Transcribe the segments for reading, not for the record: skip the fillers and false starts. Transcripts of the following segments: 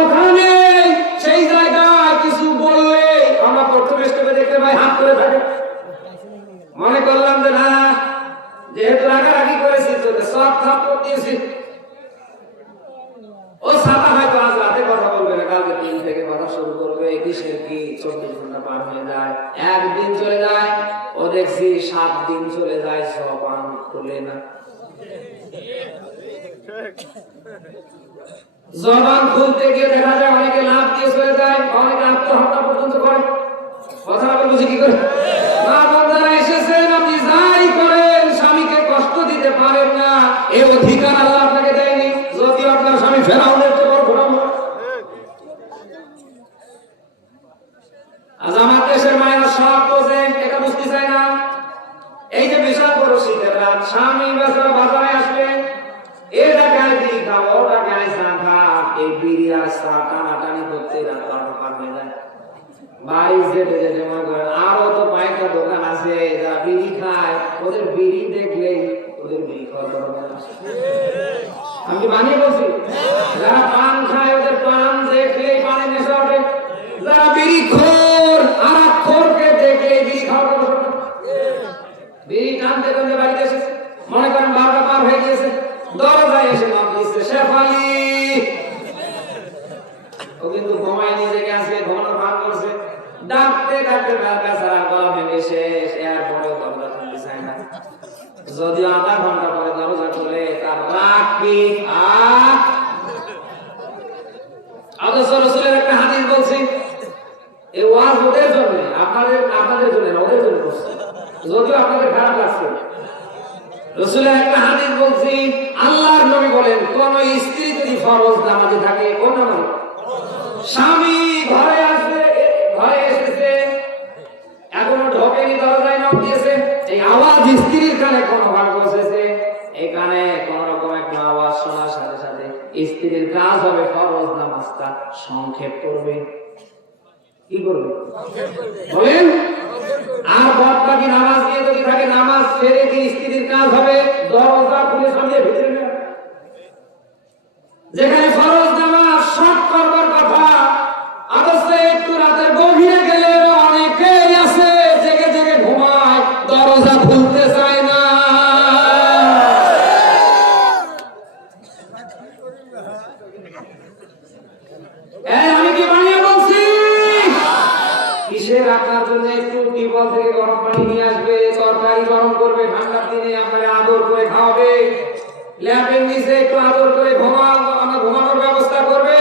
ওখানে সেই জায়গায় কিছু বললে আমরা প্রথমে স্টেপে দেখতে পাই হাত করে থাকে। মনে করলাম যে না, যেহেতু রাগারাগি করেছি তোকে সব থাপ্পড় দিয়েছি, ও সাদা হয়তো আজ রাতে কথা বলবে না, কালকে দিন থেকে কথা শুরু করবে। কিসের কি 24 ঘন্টা পার হয়ে যায়, একদিন চলে যায়, ও দেখছি 7 দিন চলে যায়, সব আন খুলে না। জবান খুলতে গিয়ে দেখা যায় অনেকে লাভ দিয়ে চলে যায়, অনেকে আত্মহত্যা পর্যন্ত করে। কথা বলছি কি করে? মা বোনেরা এসেছেন, আপনি যাই করেন স্বামীকে কষ্ট দিতে পারেন না, এই অধিকার আল্লাহ আপনাকে দেয়নি। যদি আপনার স্বামী ফেরাউনের চেয়ে বড় ঘোড়া, আজ আমার দেশের মায়েরা সব বোঝে, এটা বুঝতে চায় না। এই যে বিশাল বড় শীতের রাত, স্বামী বেচারা বাজারে আসবে, এটা গায়ে বিড়ি খাও, ওটা গায়ে চা খা, এই বিড়ি আর চা টানাটানি করতে রাত 12টা পার হয়ে যায়। বাড়ি যেতে যেতে মনে করেন আরো তো কয়েকটা দোকান আছে যারা বিড়ি খায়, ওদের বিড়ি দেখলেই ওদের বিড়ি খাওয়ার দরকার আছে। আমি বানিয়ে বলছি, যারা পান খায় ওদের পান দেখলেই পানে নেশা ওঠে, যারা বিড়ি খোর আরাক খোরকে দেখলেই বিড়ি খাওয়ার দরকার। বিড়ি টানতে টানতে বাড়িতে এসেছে, মনে করেন 12টা পার হয়ে গিয়েছে, দরজায় এসে নাম দিচ্ছে শেফালি। ও কিন্তু ঘুমায় নিজেকে, আজকে ঘুমানোর ভান করছে, ডাকতে ডাকতে বেচারা গলা ভেঙে শেষ, এরপরেও দরজা খুলতে চায় না। যদিও আধা ঘন্টা পরে দরজা খুলে তার রাগ কি অথচ রাসূলের একটা হাদিস বলছি, এই ওয়াজ ওদের জন্য, আপনাদের জন্য না, ওদের জন্য করছি, যদিও আপনাদের খারাপ লাগছে। রাসূলের একটা হাদিস বলছি, আল্লাহর নবী বলেন, কোন স্ত্রী যদি ফরজ নামাজে থাকে, কোন নামাজে স্বামী ঘরে আসবে, ঘরে এসেছে, এখনো ঢোকেনি, দরজায় নক দিয়েছে, এই আওয়াজ স্ত্রীর কানে কোন ভাগ বসেছে, এই কানে কোন রকম একটা আওয়াজ শোনার সাথে সাথে স্ত্রীর কাজ হবে ফরজ নামাজটা সংক্ষেপ করবে। কি করবে বলেন? আর বাদ বাকি নামাজ দিয়ে যদি থাকে, নামাজ ছেড়ে দিয়ে স্ত্রীর কাজ হবে দরজা খুলে সামনে ভিতরে নেওয়া। যেখানে ফরজ নামাজ শর্ট করবার কথা, অথচ একটু রাতের গভীরে গেলে অনেকেই আছে জেগে জেগে ঘুমায়, দরজা খুলতে চায় না। আমি কি বানিয়ে বলছি? কিসের আপনার জন্য একটু টিউবওয়েল থেকে গরম পানি নিয়ে আসবে, তরকারি গরম করবে, ঠান্ডার দিনে আপনার আদর করে খাওয়াবে, ল্যাপের নিচে একটু আদর করে ঘুমানোর ব্যবস্থা করবে,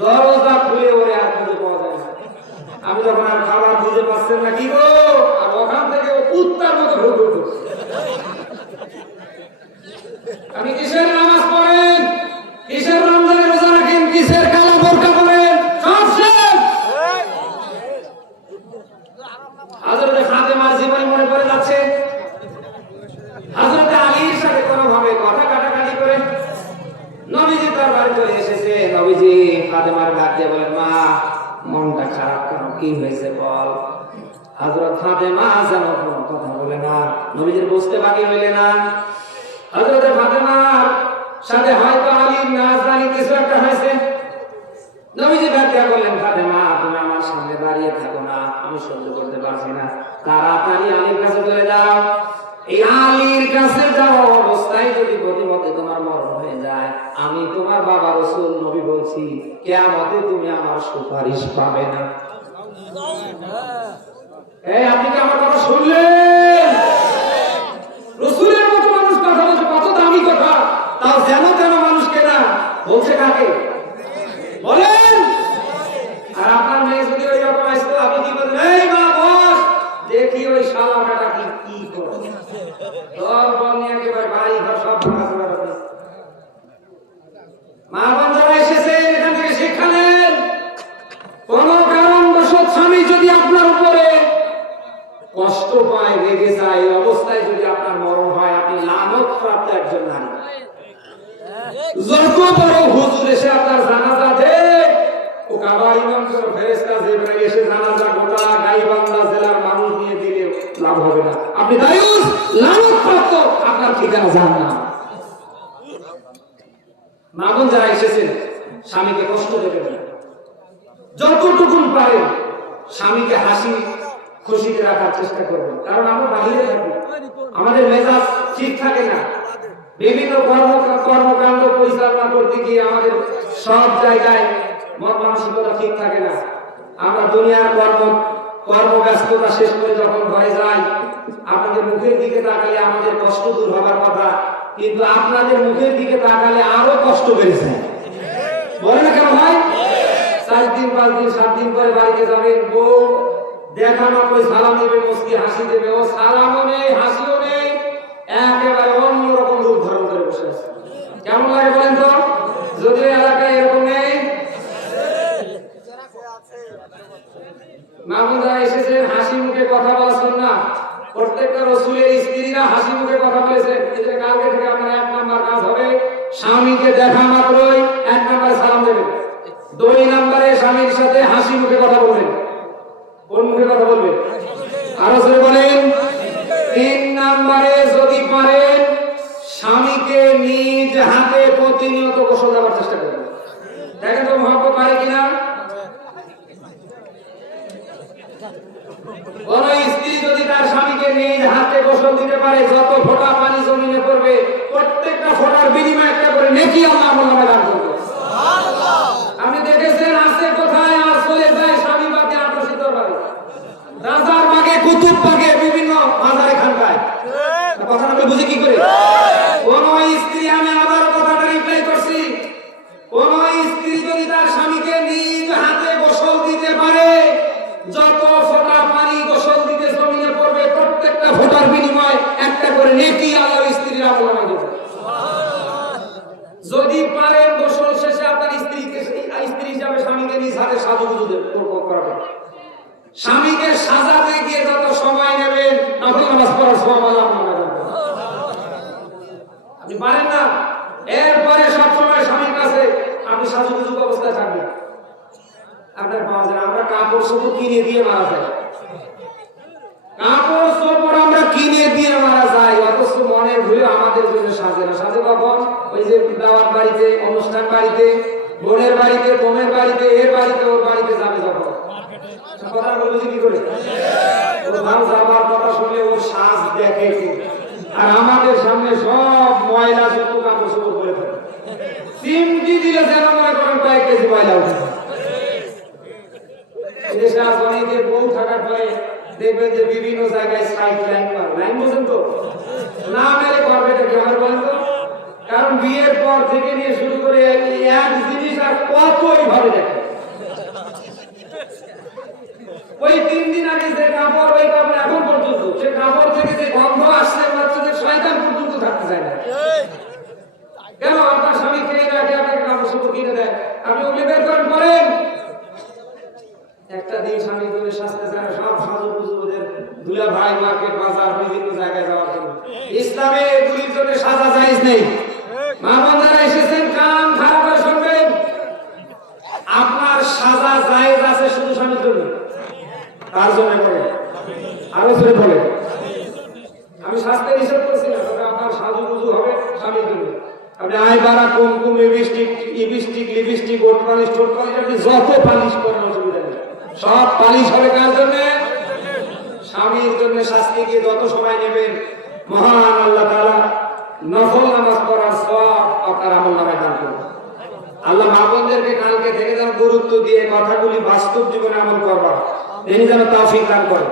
দরজা খুলে ওরে আর খুঁজে পাওয়া যায় না। আমি যখন আর খাবার খুঁজে পাচ্ছেন না, কি গো, আর ওখান থেকে কুত্তার মতো ঘুরে ঘুরছে। আমি কিসের নামাজ পড়েন, কিসের রমজানের রোজা রাখেন, কিসের কালো বোরকা পড়েন, সব শেষ। হযরতে ফাতেমার জীবনী মনে পড়ে যাচ্ছে। হযরতে আলীর সাথে কোনোভাবে কথা কাটাকাটি করে নবীজি দরবারে চলে এসেছে। নবীজি ফাতেমার ডাক দিয়ে বলেন, মা মনটা খারাপ কেন, কি হয়েছে বল। হযরত ফাতেমা যেন কোনো কথা বলে না, নবীজির বুঝতে বাকি হইলে না। হযরতে ফাতেমার সাথে হয়তো আলীর না জানি কিছু একটা হয়েছে। নবীজি ডাক দিয়ে বললেন, ফাতেমা তুমি আমার সামনে দাঁড়িয়ে থাকো না, আমি সহ্য করতে পারছি না, তাড়াতাড়ি আলীর কাছে চলে যাও। এই আলীর কাছে যাওয়া অবস্থায় যদি প্রতিমধ্যে তোমার মরণ হয়ে যায়, আমি তোমার বাবা রাসূল নবী বলছি, কিয়ামতে তুমি আমার সুপারিশ পাবে না। এই আপনি কি আমার কথা শুনলেন? রাসূলের মতো মানুষ কথা বলছে, কত দামি কথা, তাও যেন তেন মানুষকে না বলছে, কাকে বলেন? আর আপনার মেয়ে যদি ওই রকম আসতো, আপনি কি বলবেন, এই মা বস দেখি ওই শালা বেটা কি করে, তোর বনি একেবারে বাড়ি ঘর সব ভাঙা চোরা। মা বোন যারা এসেছেন, এখান থেকে শিক্ষা নেন। কোন কারণবশত স্বামী যদি আপনার উপরে কষ্ট পায়, রেগে যায়, অবস্থায় যদি আপনার মরণ হয়, আপনি লানত প্রাপ্ত একজন নারী। যত বড় হুজুর এসে আপনার জানাজা দেয়, ও কাবা ইমাম করে ফেরেশতা জিবরাইল এসে জানাজা গোটা গাইবান্ধা জেলার মানুষ নিয়ে দিলে লাভ হবে না। আপনি দায়ুস লানত প্রাপ্ত, আপনার ঠিকানা জাহান্নাম। মা বোন যারা এসেছেন, স্বামীকে কষ্ট দেবেন না। যতটুকু পারেন স্বামীকে হাসি খুশিতে রাখার চেষ্টা করবেন, কারণ আমরা বাহিরে থাকি, আমাদের মেজাজ ঠিক থাকে না, বিভিন্ন কর্মকাণ্ড পরিচালনা করতে গিয়ে আমাদের সব জায়গায় মন মানসিকতা ঠিক থাকে না। আমরা দুনিয়ার কর্মব্যস্ততা শেষ করে যখন ঘরে যাই, আপনাদের মুখের দিকে তাকালে আমাদের কষ্ট দূর হবার কথা, কিন্তু আপনাদের মুখের দিকে তাকালে আরো কষ্ট বেড়ে যায়। বলে না কেন ভাই? 4 দিন 5 দিন 7 দিন পরে বাড়িতে যাবেন, বউ দেখা মাত্রই সালাম দেবে, মুস্কি হাসি দেবে, ও সালামও নেই হাসিও নেই, একেবারে অন্যরকম রূপ ধারণ করে বসে আছে। কেমন লাগে বলেন তো? যদি এলাকায় এরকম নেই, মামুনরা এসেছেন হাসি মুখে কথা বলা সুন্নাহ। প্রত্যেকটা রাসূলের স্ত্রীরা হাসি মুখে কথা বলেছেন। এই যে কালকে থেকে আপনার 1 নাম্বার কাজ হবে, স্বামীকে দেখা মাত্রই 1 নাম্বার সালাম দেবেন। 2 নম্বরে স্বামীর সাথে হাসি মুখে কথা বলবেন। কোন মুখে কথা বলবেন? আরো জোরে বলেন। 3 নম্বরে যদি পারেন স্বামীকে নিজ হাতে প্রতিনিয়ত গোসল দেওয়ার চেষ্টা করবেন। দেখেন তো মহব্বত পারে কিনা। কোন স্ত্রী যদি তার স্বামীকে নিজ হাতে গোসল দিতে পারে, যত ফোঁটা পানি জমিনে পড়বে প্রত্যেকটা ফোঁটার বিনিময়ে একটা করে নেকি আল্লাহ আমলনামায় দান করবে। সুবহানাল্লাহ। আমি দেখেছেন আছে কোথায় আর চলে যায় স্বামী বাদে আটশি দরবারে, রাজার বাগে, কুতুব বাগে, বিভিন্ন মাজারে খানকায়। কথা না বুঝি কি করে? কোন স্ত্রী, আমি আবার কথাটা রিপ্লাই করছি, কোন স্ত্রী যদি তার স্বামীকে নিজ হাতে গোসল দিতে পারে, যত ফোঁটা পানি গোসল দিতে জমিনে পড়বে প্রত্যেকটা ফোঁটার বিনিময়ে একটা করে নেকি আল্লাহ স্ত্রীর আমলনামায় দেবে। যদি পারেন গোসল শেষে আপনার স্ত্রী হিসাবে স্বামীকে নিজ হাতে সাজুগুজু করাবেন। স্বামীকে সাজাতে গিয়ে যত সময় নেবেন নফল নামাজ পড়ার সওয়াব আল্লাহ আপনাকে দেবে। আপনি পারেন না, এরপরে সব সময় স্বামীর কাছে আপনি সাজুগুজু অবস্থায় থাকবেন। আপনার পাওয়া যায়, আমরা কাপড় চোপড় কিনে দিয়ে মারা যায়, কাপড় চোপড় আমরা কিনে দিয়ে মারা যায়, অথচ মনের ভুলে আমাদের জন্য সাজে না। সাজে কখন? ওই যে দাওয়াত বাড়িতে, অনুষ্ঠান বাড়িতে, বোনের বাড়িতে, বোনের বাড়িতে, এর বাড়িতে, ওর বাড়িতে যাবে যখন। কথা বলছি কি করে? কোথাও যাবার কথা শুনে ও সাজ দেখে, আর আমাদের সামনে সব ময়লা যত কাপড় চোপড় করে থাকে, চিমটি দিলে যেন মনে করেন কয়েক কেজি ময়লা উঠে। দেশে আজ অনেকের বউ থাকার পরে দেখবেন যে বিভিন্ন জায়গায় সাইড লাইন করে, লাইন বোঝেন তো, না মেরে করবে এটা কি আমার বলেন তো? কারণ বিয়ের পর থেকে নিয়ে শুরু করে এক জিনিস আর কতই ভাবে দেখে। ওই 3 দিন আগে যে কাপড়, ওই কাপড় এখন পর্যন্ত, সে কাপড় থেকে যে গন্ধ আসছে বাচ্চাদের শয়তান পর্যন্ত থাকতে চায় না। কেন? আপনার স্বামী খেয়ে রাখে, আপনাকে কাপড় চোপড় কিনে দেয়, আপনি ওগুলি বের করেন পরেন। একটা দিন স্বামী করে সাজতে চায়, সব সাজুগুজু ওদের দুলা ভাই, মার্কেট, বাজার, বিভিন্ন জায়গায় যাওয়ার জন্য। ইসলামে এগুলির জন্য সাজা জায়েজ নেই। মা বোনেরা এসেছেন, কান খারাপ করে শুনবেন, আপনার সাজা জায়েজ আছে শুধু স্বামীর জন্য, তার জন্য বলে, আরো জোরে বলে। আমি সাজতে নিষেধ করছি না, তবে আপনার সাজুগুজু হবে স্বামীর জন্য। আপনি আইবারা, কুমকুম, লিপস্টিক, ওঠ পালিশ, ঠোঁট পালিশ, আপনি যত পালিশ করেন অসুবিধা নেই, সব পালিশ হবে কার জন্য? স্বামীর জন্য। শাস্তি গিয়ে যত সময় নেবেন মহান আল্লাহ তাআলা নফল নামাজ পড়ার সওয়াব আপনার আমলনামায় দান করবেন। আল্লাহ মা বোনদেরকে কালকে থেকে যেন গুরুত্ব দিয়ে কথাগুলি বাস্তব জীবনে আমল করবার তিনি যেন তৌফিক দান করেন।